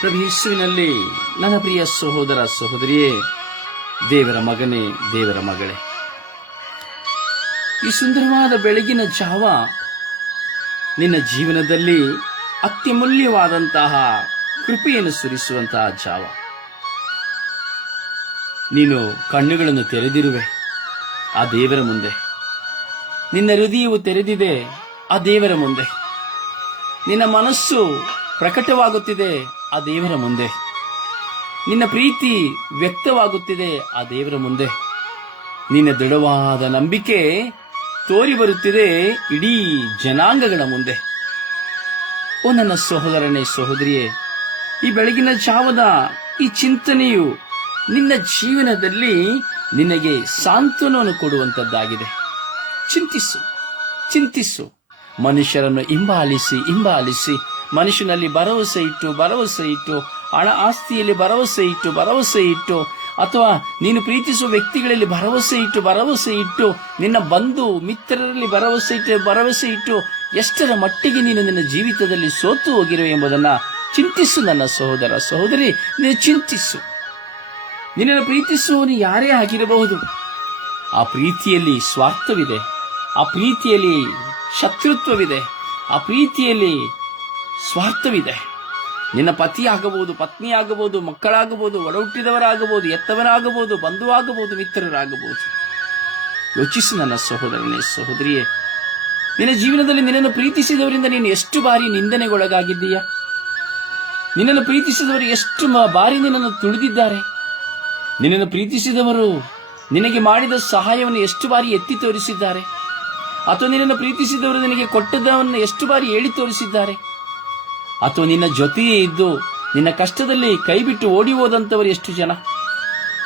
ಪ್ರಭು ಯೇಸುವಿನಲ್ಲಿ, ನನ್ನ ಪ್ರಿಯ ಸಹೋದರ ಸಹೋದರಿಯೇ, ದೇವರ ಮಗನೇ, ದೇವರ ಮಗಳೇ. ಈ ಸುಂದರವಾದ ಬೆಳಗಿನ ಜಾವ ನಿನ್ನ ಜೀವನದಲ್ಲಿ ಅತ್ಯಮೂಲ್ಯವಾದಂತಹ ಕೃಪೆಯನ್ನು ಸುರಿಸುವಂತಹ ಜಾವ. ನೀನು ಕಣ್ಣುಗಳನ್ನು ತೆರೆದಿರುವೆ, ಆ ದೇವರ ಮುಂದೆ. ನಿನ್ನ ಹೃದಯವು ತೆರೆದಿದೆ, ಆ ದೇವರ ಮುಂದೆ. ನಿನ್ನ ಮನಸ್ಸು ಪ್ರಕಟವಾಗುತ್ತಿದೆ ಆ ದೇವರ ಮುಂದೆ. ನಿನ್ನ ಪ್ರೀತಿ ವ್ಯಕ್ತವಾಗುತ್ತಿದೆ ಆ ದೇವರ ಮುಂದೆ. ನಿನ್ನ ದೃಢವಾದ ನಂಬಿಕೆ ತೋರಿ ಬರುತ್ತಿದೆ ಇಡೀ ಜನಾಂಗಗಳ ಮುಂದೆ. ಓ ನನ್ನ ಸಹೋದರನೇ ಸಹೋದರಿಯೇ, ಈ ಬೆಳಗಿನ ಜಾವದ ಈ ಚಿಂತನೆಯು ನಿನ್ನ ಜೀವನದಲ್ಲಿ ನಿನಗೆ ಸಾಂತ್ವನವನ್ನು ಕೊಡುವಂತದ್ದಾಗಿದೆ. ಚಿಂತಿಸು ಚಿಂತಿಸು, ಮನುಷ್ಯರನ್ನು ಹಿಂಬಾಲಿಸಿ ಹಿಂಬಾಲಿಸಿ ಮನುಷ್ಯನಲ್ಲಿ ಭರವಸೆ ಇಟ್ಟು ಭರವಸೆ ಇಟ್ಟು, ಹಣ ಆಸ್ತಿಯಲ್ಲಿ ಭರವಸೆ ಇಟ್ಟು ಭರವಸೆ ಇಟ್ಟು, ಅಥವಾ ನೀನು ಪ್ರೀತಿಸುವ ವ್ಯಕ್ತಿಗಳಲ್ಲಿ ಭರವಸೆ ಇಟ್ಟು ಭರವಸೆ ಇಟ್ಟು, ನಿನ್ನ ಬಂಧು ಮಿತ್ರರಲ್ಲಿ ಭರವಸೆ ಇಟ್ಟು ಭರವಸೆ ಇಟ್ಟು, ಎಷ್ಟರ ಮಟ್ಟಿಗೆ ನೀನು ನಿನ್ನ ಜೀವಿತದಲ್ಲಿ ಸೋತು ಹೋಗಿರುವೆ ಎಂಬುದನ್ನು ಚಿಂತಿಸು ನನ್ನ ಸಹೋದರ ಸಹೋದರಿ, ನೀನು ಚಿಂತಿಸು. ನಿನ್ನನ್ನು ಪ್ರೀತಿಸುವವನು ಯಾರೇ ಆಗಿರಬಹುದು. ಆ ಪ್ರೀತಿಯಲ್ಲಿ ಸ್ವಾರ್ಥವಿದೆ. ಆ ಪ್ರೀತಿಯಲ್ಲಿ ಶತ್ರುತ್ವವಿದೆ. ಆ ಪ್ರೀತಿಯಲ್ಲಿ ಸ್ವಾರ್ಥವಿದೆ. ನಿನ್ನ ಪತಿಯಾಗಬಹುದು, ಪತ್ನಿಯಾಗಬಹುದು, ಮಕ್ಕಳಾಗಬಹುದು, ಒಡಹುಟ್ಟಿದವರಾಗಬಹುದು, ಎತ್ತವರಾಗಬಹುದು, ಬಂಧುವಾಗಬಹುದು, ಮಿತ್ರರಾಗಬಹುದು. ಯೋಚಿಸಿ ನನ್ನ ಸಹೋದರನೇ, ಸಹೋದರಿಯೇ, ನಿನ್ನ ಜೀವನದಲ್ಲಿ ನಿನ್ನನ್ನು ಪ್ರೀತಿಸಿದವರಿಂದ ನೀನು ಎಷ್ಟು ಬಾರಿ ನಿಂದನೆಗೊಳಗಾಗಿದ್ದೀಯಾ? ನಿನ್ನನ್ನು ಪ್ರೀತಿಸಿದವರು ಎಷ್ಟು ಬಾರಿ ನಿನ್ನನ್ನು ತುಳಿದಿದ್ದಾರೆ? ನಿನ್ನನ್ನು ಪ್ರೀತಿಸಿದವರು ನಿನಗೆ ಮಾಡಿದ ಸಹಾಯವನ್ನು ಎಷ್ಟು ಬಾರಿ ಎತ್ತಿ ತೋರಿಸಿದ್ದಾರೆ? ಅಥವಾ ನಿನ್ನನ್ನು ಪ್ರೀತಿಸಿದವರು ನಿನಗೆ ಕೊಟ್ಟದವನ್ನು ಎಷ್ಟು ಬಾರಿ ಹೇಳಿ ತೋರಿಸಿದ್ದಾರೆ? ಅಥವಾ ನಿನ್ನ ಜೊತೆಯೇ ಇದ್ದು ನಿನ್ನ ಕಷ್ಟದಲ್ಲಿ ಕೈಬಿಟ್ಟು ಓಡಿ ಹೋದಂಥವರು ಎಷ್ಟು ಜನ?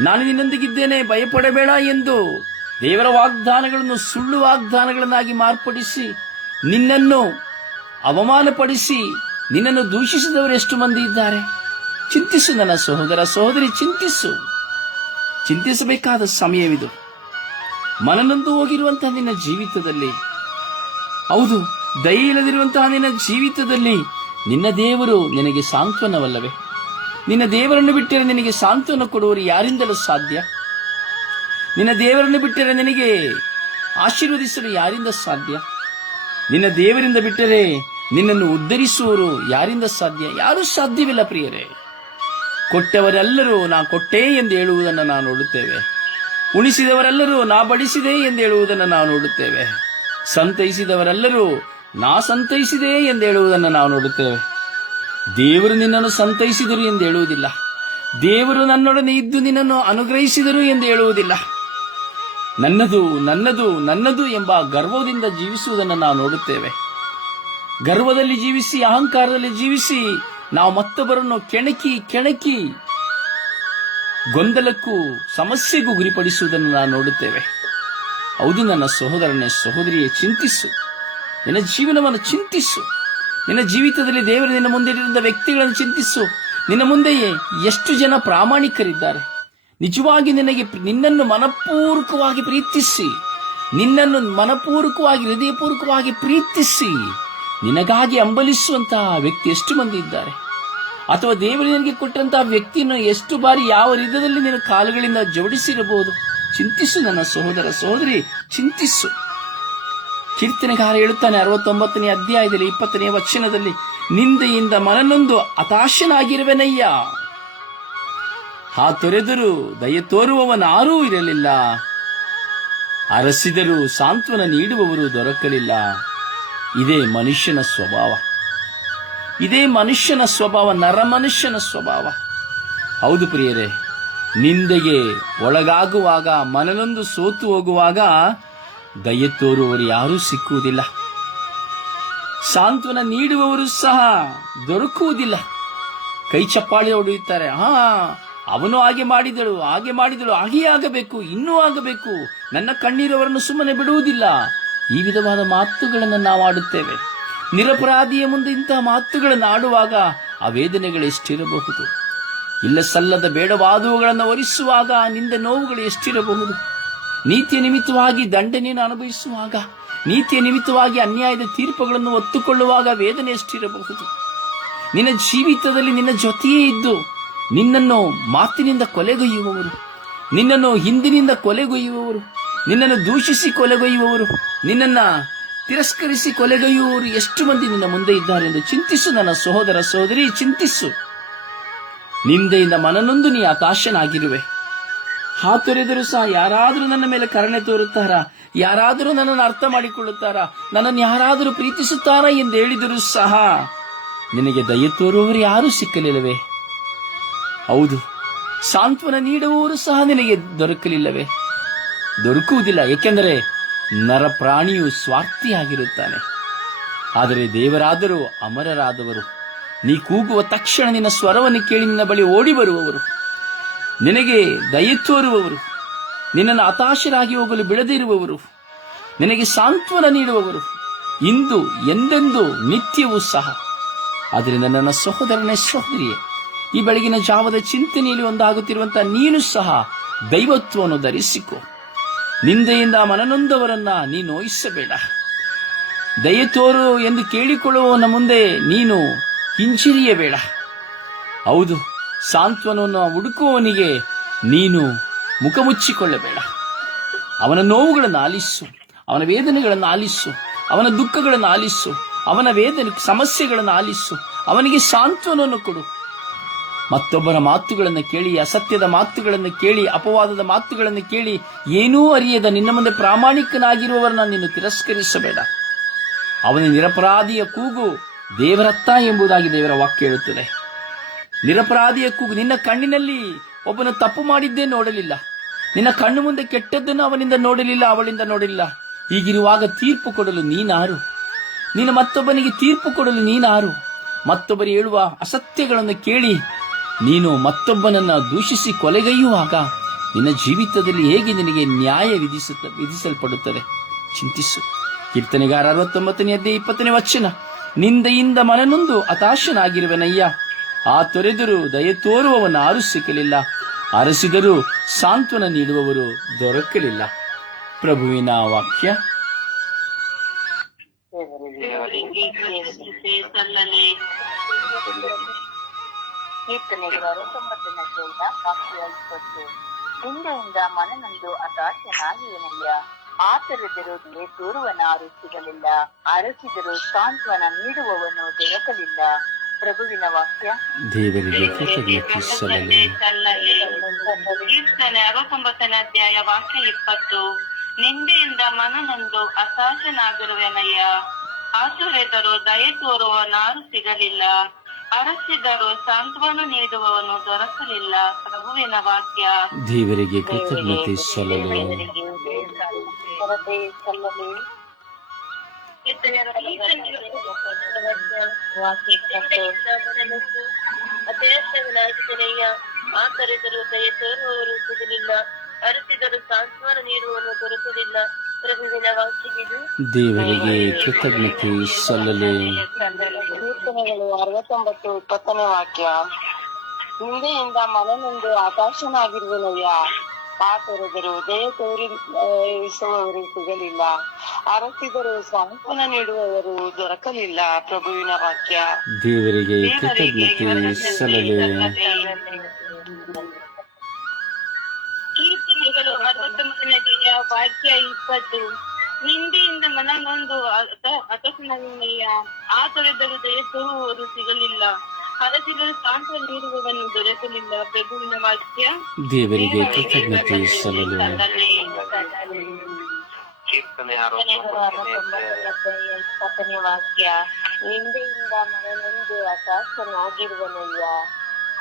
ನಾನು ನಿನ್ನೊಂದಿಗಿದ್ದೇನೆ, ಭಯಪಡಬೇಡ ಎಂದು ದೇವರ ವಾಗ್ದಾನಗಳನ್ನು ಸುಳ್ಳು ವಾಗ್ದಾನಗಳನ್ನಾಗಿ ಮಾರ್ಪಡಿಸಿ ನಿನ್ನನ್ನು ಅವಮಾನಪಡಿಸಿ ನಿನ್ನನ್ನು ದೂಷಿಸಿದವರು ಎಷ್ಟು ಮಂದಿ ಇದ್ದಾರೆ? ಚಿಂತಿಸು ನನ್ನ ಸಹೋದರ ಸಹೋದರಿ, ಚಿಂತಿಸು. ಚಿಂತಿಸಬೇಕಾದ ಸಮಯವಿದು. ಮನನೊಂದು ಹೋಗಿರುವಂತಹ ನಿನ್ನ ಜೀವಿತದಲ್ಲಿ. ಹೌದು, ದಯ ಇಲ್ಲದಿರುವಂತಹ ನಿನ್ನ ಜೀವಿತದಲ್ಲಿ ನಿನ್ನ ದೇವರು ನಿನಗೆ ಸಾಂತ್ವನವಲ್ಲವೇ? ನಿನ್ನ ದೇವರನ್ನು ಬಿಟ್ಟರೆ ನಿನಗೆ ಸಾಂತ್ವನ ಕೊಡುವರು ಯಾರಿಂದಲೂ ಸಾಧ್ಯ? ನಿನ್ನ ದೇವರನ್ನು ಬಿಟ್ಟರೆ ನಿನಗೆ ಆಶೀರ್ವದಿಸಲು ಯಾರಿಂದ ಸಾಧ್ಯ? ನಿನ್ನ ದೇವರಿಂದ ಬಿಟ್ಟರೆ ನಿನ್ನನ್ನು ಉದ್ಧರಿಸುವರು ಯಾರಿಂದ ಸಾಧ್ಯ? ಯಾರೂ ಸಾಧ್ಯವಿಲ್ಲ ಪ್ರಿಯರೇ. ಕೊಟ್ಟವರೆಲ್ಲರೂ ನಾ ಕೊಟ್ಟೆ ಎಂದು ಹೇಳುವುದನ್ನು ನಾವು ನೋಡುತ್ತೇವೆ. ಉಣಿಸಿದವರೆಲ್ಲರೂ ನಾ ಬಡಿಸಿದೆ ಎಂದು ಹೇಳುವುದನ್ನು ನಾವು ನೋಡುತ್ತೇವೆ. ಸಂತೈಸಿದವರೆಲ್ಲರೂ ನಾ ಸಂತೈಸಿದೆ ಎಂದು ಹೇಳುವುದನ್ನು ನಾವು ನೋಡುತ್ತೇವೆ. ದೇವರು ನಿನ್ನನ್ನು ಸಂತೈಸಿದರು ಎಂದು ಹೇಳುವುದಿಲ್ಲ. ದೇವರು ನನ್ನೊಡನೆ ಇದ್ದು ನಿನ್ನನ್ನು ಅನುಗ್ರಹಿಸಿದರು ಎಂದು ಹೇಳುವುದಿಲ್ಲ. ನನ್ನದು ನನ್ನದು ನನ್ನದು ಎಂಬ ಗರ್ವದಿಂದ ಜೀವಿಸುವುದನ್ನು ನಾವು ನೋಡುತ್ತೇವೆ. ಗರ್ವದಲ್ಲಿ ಜೀವಿಸಿ, ಅಹಂಕಾರದಲ್ಲಿ ಜೀವಿಸಿ, ನಾವು ಮತ್ತೊಬ್ಬರನ್ನು ಕೆಣಕಿ ಕೆಣಕಿ, ಗೊಂದಲಕ್ಕೂ ಸಮಸ್ಯೆಗೂ ಗುರಿಪಡಿಸುವುದನ್ನು ನಾವು ನೋಡುತ್ತೇವೆ. ಹೌದು ನನ್ನ ಸಹೋದರನೇ, ಸಹೋದರಿಯೇ, ಚಿಂತಿಸು. ನಿನ್ನ ಜೀವನವನ್ನು ಚಿಂತಿಸು. ನಿನ್ನ ಜೀವಿತದಲ್ಲಿ ದೇವರು ನಿನ್ನ ಮುಂದೆ ವ್ಯಕ್ತಿಗಳನ್ನು ಚಿಂತಿಸು. ನಿನ್ನ ಮುಂದೆಯೇ ಎಷ್ಟು ಜನ ಪ್ರಾಮಾಣಿಕರಿದ್ದಾರೆ. ನಿಜವಾಗಿ ನಿನಗೆ ನಿನ್ನನ್ನು ಮನಪೂರ್ವಕವಾಗಿ ಪ್ರೀತಿಸಿ. ನಿನ್ನನ್ನು ಮನಪೂರ್ವಕವಾಗಿ, ಹೃದಯಪೂರ್ವಕವಾಗಿ ಪ್ರೀತಿಸಿ. ನಿನಗಾಗಿ ಅಂಬಲಿಸುವಂತಹ ವ್ಯಕ್ತಿ ಎಷ್ಟು ಮಂದಿ ಇದ್ದಾರೆ. ಅಥವಾ ದೇವರು ನಿನಗೆ ಕೊಟ್ಟಂತಹ ವ್ಯಕ್ತಿಯನ್ನು ಎಷ್ಟು ಬಾರಿ ಯಾವ ರೀತಿಯಲ್ಲಿ ನಿನ್ನ ಕಾಲುಗಳಿಂದ ಜೋಡಿಸಿರಬಹುದು. ಚಿಂತಿಸು ನನ್ನ ಸಹೋದರ ಸಹೋದರಿ, ಚಿಂತಿಸು. ಕೀರ್ತನೆಗಾರ ಹೇಳುತ್ತಾನೆ ಅರವತ್ತೊಂಬತ್ತನೇ ಅಧ್ಯಾಯದಲ್ಲಿ, ಇಪ್ಪತ್ತನೇ ವಚನದಲ್ಲಿ, ನಿಂದೆಯಿಂದ ಮನನೊಂದು ಹತಾಶನಾಗಿರುವೆನಯ್ಯ. ಹಾ ತೊರೆದರು ದಯ ತೋರುವವನಾರೂ ಇರಲಿಲ್ಲ. ಅರಸಿದರು ಸಾಂತ್ವನ ನೀಡುವವರು ದೊರಕಲಿಲ್ಲ. ಇದೇ ಮನುಷ್ಯನ ಸ್ವಭಾವ. ಇದೇ ಮನುಷ್ಯನ ಸ್ವಭಾವ ನರಮನುಷ್ಯನ ಸ್ವಭಾವ. ಹೌದು ಪ್ರಿಯರೇ, ನಿಂದೆಗೆ ಒಳಗಾಗುವಾಗ, ಮನನೊಂದು ಸೋತು ಹೋಗುವಾಗ ದಯೆ ತೋರುವವರು ಯಾರೂ ಸಿಕ್ಕುವುದಿಲ್ಲ. ಸಾಂತ್ವನ ನೀಡುವವರು ಸಹ ದೊರಕುವುದಿಲ್ಲ. ಕೈ ಚಪ್ಪಾಳಿ ಹೊಡೆಯುತ್ತಾರೆ. ಹಾ, ಅವನು ಹಾಗೆ ಮಾಡಿದಳು ಹಾಗೆ ಮಾಡಿದಳು ಹಾಗೆಯೇ ಆಗಬೇಕು, ಇನ್ನೂ ಆಗಬೇಕು. ನನ್ನ ಕಣ್ಣೀರವರನ್ನು ಸುಮ್ಮನೆ ಬಿಡುವುದಿಲ್ಲ. ಈ ವಿಧವಾದ ಮಾತುಗಳನ್ನು ನಾವು ಆಡುತ್ತೇವೆ. ನಿರಪರಾಧಿಯ ಮುಂದೆ ಇಂತಹ ಮಾತುಗಳನ್ನು ಆಡುವಾಗ ಆ ವೇದನೆಗಳು ಎಷ್ಟಿರಬಹುದು? ಇಲ್ಲ ಸಲ್ಲದ ಬೇಡವಾದವುಗಳನ್ನು ಒರಿಸುವಾಗ ನಿಂದ ನೋವುಗಳು ಎಷ್ಟಿರಬಹುದು? ನೀತಿಯ ನಿಮಿತ್ತವಾಗಿ ದಂಡನೆಯನ್ನು ಅನುಭವಿಸುವಾಗ, ನೀತಿಯ ನಿಮಿತ್ತವಾಗಿ ಅನ್ಯಾಯದ ತೀರ್ಪುಗಳನ್ನು ಒತ್ತುಕೊಳ್ಳುವಾಗ ವೇದನೆ ಎಷ್ಟಿರಬಹುದು? ನಿನ್ನ ಜೀವಿತದಲ್ಲಿ ನಿನ್ನ ಜೊತೆಯೇ ಇದ್ದು ನಿನ್ನನ್ನು ಮಾತಿನಿಂದ ಕೊಲೆಗೊಯ್ಯುವವರು, ನಿನ್ನನ್ನು ಹಿಂದಿನಿಂದ ಕೊಲೆಗೊಯ್ಯುವವರು, ನಿನ್ನನ್ನು ದೂಷಿಸಿ ಕೊಲೆಗೊಯ್ಯುವವರು, ನಿನ್ನನ್ನ ತಿರಸ್ಕರಿಸಿ ಕೊಲೆಗೊಯ್ಯುವವರು ಎಷ್ಟು ಮಂದಿ ನಿನ್ನ ಮುಂದೆ ಇದ್ದಾರೆ ಎಂದು ಚಿಂತಿಸು ನನ್ನ ಸಹೋದರ ಸಹೋದರಿ, ಚಿಂತಿಸು. ನಿಂದೆಯಿಂದ ಮನನೊಂದು ನೀ ಹತಾಶನಾಗಿರುವೆ ಹಾತೊರೆದರೂ ಸಹ ಯಾರಾದರೂ ನನ್ನ ಮೇಲೆ ಕರುಣೆ ತೋರುತ್ತಾರಾ? ಯಾರಾದರೂ ನನ್ನನ್ನು ಅರ್ಥ ಮಾಡಿಕೊಳ್ಳುತ್ತಾರಾ? ನನ್ನನ್ನು ಯಾರಾದರೂ ಪ್ರೀತಿಸುತ್ತಾರಾ ಎಂದು ಹೇಳಿದರೂ ಸಹ ನಿನಗೆ ದಯ ತೋರುವವರು ಯಾರೂ ಸಿಕ್ಕಲಿಲ್ಲವೇ? ಹೌದು, ಸಾಂತ್ವನ ನೀಡುವವರು ಸಹ ನಿನಗೆ ದೊರಕಲಿಲ್ಲವೇ? ದೊರಕುವುದಿಲ್ಲ, ಏಕೆಂದರೆ ನರ ಪ್ರಾಣಿಯು ಸ್ವಾರ್ಥಿಯಾಗಿರುತ್ತಾನೆ. ಆದರೆ ದೇವರಾದರೂ ಅಮರರಾದವರು. ನೀ ಕೂಗುವ ತಕ್ಷಣ ನಿನ್ನ ಸ್ವರವನ್ನು ಕೇಳಿ ನಿನ್ನ ಬಳಿ ಓಡಿ ಬರುವವರು. ನಿನಗೆ ದಯ ತೋರುವವರು ನಿನ್ನನ್ನು ಹತಾಶರಾಗಿ ಹೋಗಲು ಬಿಡದಿರುವವರು. ನಿನಗೆ ಸಾಂತ್ವನ ನೀಡುವವರು. ಇಂದು ಎಂದೆಂದು ನಿತ್ಯವೂ ಸಹ. ಆದ್ದರಿಂದ ನನ್ನ ಸಹೋದರನೇ, ಸಹೋದರಿಯೇ, ಈ ಬೆಳಗಿನ ಜಾವದ ಚಿಂತನೆಯಲ್ಲಿ ಒಂದಾಗುತ್ತಿರುವಂತಹ ನೀನು ಸಹ ದೈವತ್ವವನ್ನು ಧರಿಸಿಕೊ. ನಿಂದೆಯಿಂದ ಮನನೊಂದವರನ್ನ ನೀ ನೋಯಿಸಬೇಡ ದಯ ತೋರು ಎಂದು ಕೇಳಿಕೊಳ್ಳುವವನ ಮುಂದೆ ನೀನು ಹಿಂಜಿರಿಯಬೇಡ. ಹೌದು ಸಾಂತ್ವನವನ್ನು ಹುಡುಕುವವನಿಗೆ ನೀನು ಮುಖ ಮುಚ್ಚಿಕೊಳ್ಳಬೇಡ ಅವನ ನೋವುಗಳನ್ನು ಆಲಿಸು, ಅವನ ವೇದನೆಗಳನ್ನು ಆಲಿಸು, ಅವನ ದುಃಖಗಳನ್ನು ಆಲಿಸು, ಅವನ ವೇದನೆ, ಸಮಸ್ಯೆಗಳನ್ನು ಆಲಿಸು, ಅವನಿಗೆ ಸಾಂತ್ವನವನ್ನು ಕೊಡು. ಮತ್ತೊಬ್ಬರ ಮಾತುಗಳನ್ನು ಕೇಳಿ, ಅಸತ್ಯದ ಮಾತುಗಳನ್ನು ಕೇಳಿ, ಅಪವಾದದ ಮಾತುಗಳನ್ನು ಕೇಳಿ, ಏನೂ ಅರಿಯದ ನಿನ್ನ ಮುಂದೆ ಪ್ರಾಮಾಣಿಕನಾಗಿರುವವರನ್ನ ನೀನು ತಿರಸ್ಕರಿಸಬೇಡ. ಅವನ ನಿರಪರಾಧಿಯ ಕೂಗು ದೇವರತ್ತ ಎಂಬುದಾಗಿ ದೇವರ ವಾಕ್ಯ ಹೇಳುತ್ತದೆ. ನಿರಪರಾಧಿಯ ಕೂಗು ನಿನ್ನ ಕಣ್ಣಿನಲ್ಲಿ ಒಬ್ಬನ ತಪ್ಪು ಮಾಡಿದ್ದೇ ನೋಡಲಿಲ್ಲ. ನಿನ್ನ ಕಣ್ಣು ಮುಂದೆ ಕೆಟ್ಟದ್ದನ್ನು ಅವನಿಂದ ನೋಡಲಿಲ್ಲ, ಅವಳಿಂದ ನೋಡಲಿಲ್ಲ. ಹೀಗಿರುವಾಗ ತೀರ್ಪು ಕೊಡಲು ನೀನಾರು. ನಿನ್ನ ಮತ್ತೊಬ್ಬನಿಗೆ ತೀರ್ಪು ಕೊಡಲು ನೀನಾರು. ಮತ್ತೊಬ್ಬರು ಹೇಳುವ ಅಸತ್ಯಗಳನ್ನು ಕೇಳಿ. ನೀನು ಮತ್ತೊಬ್ಬನನ್ನ ದೂಷಿಸಿ ಕೊಲೆಗೈಯುವಾಗ ನಿನ್ನ ಜೀವಿತದಲ್ಲಿ ಹೇಗೆ ನಿನಗೆ ನ್ಯಾಯ ವಿಧಿಸುತ್ತ, ವಿಧಿಸಲ್ಪಡುತ್ತದೆ? ಚಿಂತಿಸು. ಕೀರ್ತನೆಗಾರ ಅರವತ್ತೊಂಬತ್ತನೇ ಅಧ್ಯಾಯ ಇಪ್ಪತ್ತನೇ ವಚನ. ನಿಂದೆಯಿಂದ ಮನನೊಂದು ಹತಾಶನಾಗಿರುವನಯ್ಯ. ಆ ತೊರೆದರೂ ದಯ ತೋರುವವನ ಆರು ಸಿಕ್ಕಲಿಲ್ಲ ಅರಸಿದರೂ ಸಾಂತ್ವನ ನೀಡುವವರು ದೊರಕಲಿಲ್ಲ. ಪ್ರಭುವಿನ ವಾಕ್ಯ. ಕೀರ್ತನೆಗಳು ಹಿಂದೆಯಿಂದ ಮನನೊಂದು ಹತಾಶನಾಗಿ ಏನಯ್ಯ ಆತರದರು ಬೆಲೆ ತೋರುವನ ಸಿಗಲಿಲ್ಲ ಅರಸಿದರು ಸಾಂತ್ವನ ನೀಡುವವನು ದೊರಕಲಿಲ್ಲ. ಪ್ರಭುವಿನ ವಾಕ್ಯ ದೇವರಿಗೆ ಕೃತಜ್ಞತೆ ಸಲ್ಲಲಿ ಸಲ್ಲಲಿ ಕೀರ್ತನೆ ಅರವತ್ತೊಂಬತ್ತನೇ ಅಧ್ಯಾಯ ವಾಕ್ಯ ಇಪ್ಪತ್ತು. ನಿಂದೆಯಿಂದ ಮನನೊಂದು ಅಸಾಸನಾಗಿರುವೆನಯ್ಯ ಆಸುರೆದರು ದಯೆ ತೋರುವ ನಾರು ಸಿಗಲಿಲ್ಲ. ಅರಸಿದರು ಸಾಂತ್ವನ ನೀಡುವವನು ದೊರಕಲಿಲ್ಲ. ಪ್ರಭುವಿನ ವಾಕ್ಯ. ದೇವರಿಗೆ ಕೃತಜ್ಞತೆ ಸಲ್ಲಲಿ. ಅತ್ಯಾಶ್ರಯನಾಗಿದ್ದನಯ್ಯ ಆತರಿದರು ದಯೆ ತೋರುವವರು ಸಿಗಲಿಲ್ಲ ಅರಸಿದರು ಸಾಂತ್ವನ ನೀಡುವವನು ದೊರಕಲಿಲ್ಲ ದೇವರಿಗೆ ಕೃತಜ್ಞತೆ ಸಲ್ಲಲಿ. ಕೀರ್ತನೆಗಳು ಅರವತ್ತೊಂಬತ್ತು ಇಪ್ಪತ್ತನೇ ವಾಕ್ಯ. ಹಿಂದೆಯಿಂದ ಮನನೊಂದು ಆಕಾಶನಾಗಿರುವನಯ್ಯ. ಆ ತೊರೆದರು ದಯ ತೋರಿಸುವವರು ಸಿಗಲಿಲ್ಲ. ಅರಸಿದರು ಸಾಂತ್ವನ ನೀಡುವವರು ದೊರಕಲಿಲ್ಲ ಪ್ರಭುವಿನ ವಾಕ್ಯ. ದೇವರಿಗೆ ಕೀರ್ತನೆಗಳು ಅರವತ್ತೊಂಬತ್ತನೇ ಅಧ್ಯಾಯ ವಾಕ್ಯ ಇಪ್ಪತ್ತು. ನಿಂದೆಯಿಂದ ಮನನೊಂದು ಅತಸನಯ್ಯ ಆ ತೊರೆದರು ದಯೆ ತೋರುವವರು ಸಿಗಲಿಲ್ಲ. ದೇವರಿಗೆ ಕೃತಜ್ಞತೆ ಸಲ್ಲಲು ಇಪ್ಪತ್ತನೇ ವಾಕ್ಯ ನಿಂದೆಯಿಂದ ಮನನೊಂದು ಆಕಾಶನಾಗಿರುವನಯ್ಯ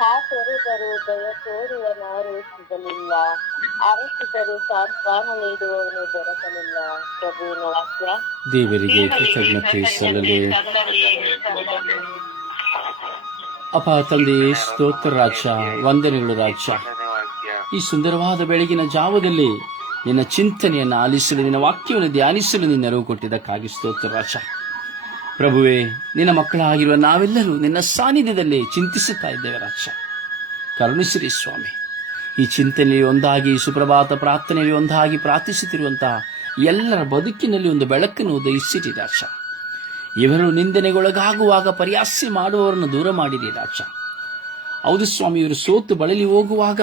ಆ ತೊರೆದರು ದಯ ತೋರುವನಾರು ಸಿಗಲಿಲ್ಲ ಅರಸಿದರು ಸಾಂತ್ವಾನ ನೀಡುವವನು ದೊರಕಲಿಲ್ಲ ಪ್ರಭುವಿನ ವಾಕ್ಯ ದೇವರಿಗೆ ಕೃತಜ್ಞತೆ ಸಲ್ಲಲಿ. ಅಪ ತಂದೆ, ಸ್ತೋತ್ರ ರಾಜ ವಂದನೆಗಳು ರಾಜ ಈ ಸುಂದರವಾದ ಬೆಳಗಿನ ಜಾವದಲ್ಲಿ ನಿನ್ನ ಚಿಂತನೆಯನ್ನು ಆಲಿಸಲು, ನಿನ್ನ ವಾಕ್ಯವನ್ನು ಧ್ಯಾನಿಸಲು ನಿನ್ನ ನೆರವು ಕೊಟ್ಟಿದ್ದಕ್ಕಾಗಿ ಸ್ತೋತ್ರ ರಾಜ ಪ್ರಭುವೇ, ನಿನ್ನ ಮಕ್ಕಳಾಗಿರುವ ನಾವೆಲ್ಲರೂ ನಿನ್ನ ಸಾನ್ನಿಧ್ಯದಲ್ಲಿ ಚಿಂತಿಸುತ್ತಾ ಇದ್ದೇವೆ ರಾಜ ಕರುಣಿಸಿರಿ ಸ್ವಾಮಿ. ಈ ಚಿಂತನೆಯಲ್ಲಿ ಒಂದಾಗಿ, ಸುಪ್ರಭಾತ ಪ್ರಾರ್ಥನೆಯಲ್ಲಿ ಒಂದಾಗಿ ಪ್ರಾರ್ಥಿಸುತ್ತಿರುವಂತಹ ಎಲ್ಲರ ಬದುಕಿನಲ್ಲಿ ಒಂದು ಬೆಳಕನ್ನು ಉದಯಿಸಿರಿ ರಾಜ ಇವರು ನಿಂದನೆಗೊಳಗಾಗುವಾಗ ಪರಿಹಾಸ್ಯ ಮಾಡುವವರನ್ನು ದೂರ ಮಾಡಿದೆ ರಾಜ. ಹೌದು ಸ್ವಾಮಿ, ಇವರು ಸೋತು ಬಳಲಿ ಹೋಗುವಾಗ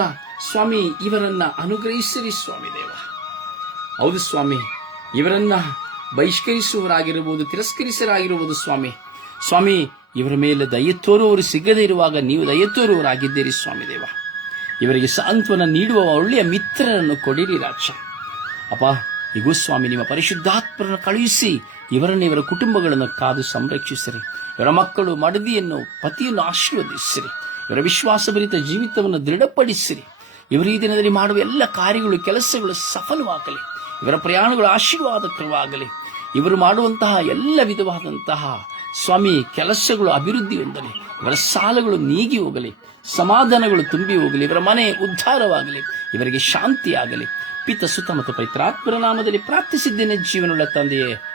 ಸ್ವಾಮಿ, ಇವರನ್ನ ಅನುಗ್ರಹಿಸಿರಿ ಸ್ವಾಮಿ ದೇವ. ಹೌದು ಸ್ವಾಮಿ, ಇವರನ್ನ ಬಹಿಷ್ಕರಿಸುವವರಾಗಿರಬಹುದು, ತಿರಸ್ಕರಿಸರಾಗಿರಬಹುದು ಸ್ವಾಮಿ. ಸ್ವಾಮಿ, ಇವರ ಮೇಲೆ ದಯ ತೋರುವವರು ಸಿಗದೇ ಇರುವಾಗ ನೀವು ದಯ ತೋರುವವರಾಗಿದ್ದೀರಿ ಸ್ವಾಮಿ ದೇವ. ಇವರಿಗೆ ಸಾಂತ್ವನ ನೀಡುವ ಒಳ್ಳೆಯ ಮಿತ್ರರನ್ನು ಕೊಡಿರಿ ರಾಜ. ಅಪ್ಪ ಈಗೂ ಸ್ವಾಮಿ, ನಿಮ್ಮ ಪರಿಶುದ್ಧಾತ್ಮರನ್ನು ಕಳುಹಿಸಿ ಇವರನ್ನು ಇವರ ಕುಟುಂಬಗಳನ್ನು ಕಾದು ಸಂರಕ್ಷಿಸಿರಿ. ಇವರ ಮಕ್ಕಳು ಮಡದಿಯನ್ನು ಪತಿಯನ್ನು ಆಶೀರ್ವದಿಸಿರಿ. ಇವರ ವಿಶ್ವಾಸಭರಿತ ಜೀವಿತವನ್ನು ದೃಢಪಡಿಸಿರಿ. ಇವರು ಈ ದಿನದಲ್ಲಿ ಮಾಡುವ ಎಲ್ಲ ಕಾರ್ಯಗಳು, ಕೆಲಸಗಳು ಸಫಲವಾಗಲಿ. ಇವರ ಪ್ರಯಾಣಗಳು ಆಶೀರ್ವಾದಕರವಾಗಲಿ. ಇವರು ಮಾಡುವಂತಹ ಎಲ್ಲ ವಿಧವಾದಂತಹ ಸ್ವಾಮಿ ಕೆಲಸಗಳು ಅಭಿವೃದ್ಧಿ ಹೊಂದಲಿ. ಇವರ ಸಾಲಗಳು ನೀಗಿ ಹೋಗಲಿ. ಸಮಾಧಾನಗಳು ತುಂಬಿ ಹೋಗಲಿ. ಇವರ ಮನೆ ಉದ್ಧಾರವಾಗಲಿ. ಇವರಿಗೆ ಶಾಂತಿಯಾಗಲಿ. ಪಿತ ಸುತ್ತಮುತ್ತ ಮತ್ತು ಪವಿತ್ರಾತ್ಮರ ನಾಮದಲ್ಲಿ ಪ್ರಾರ್ಥಿಸಿದ್ದೇನೆ ಜೀವನವುಳ್ಳ ತಂದೆಯೇ.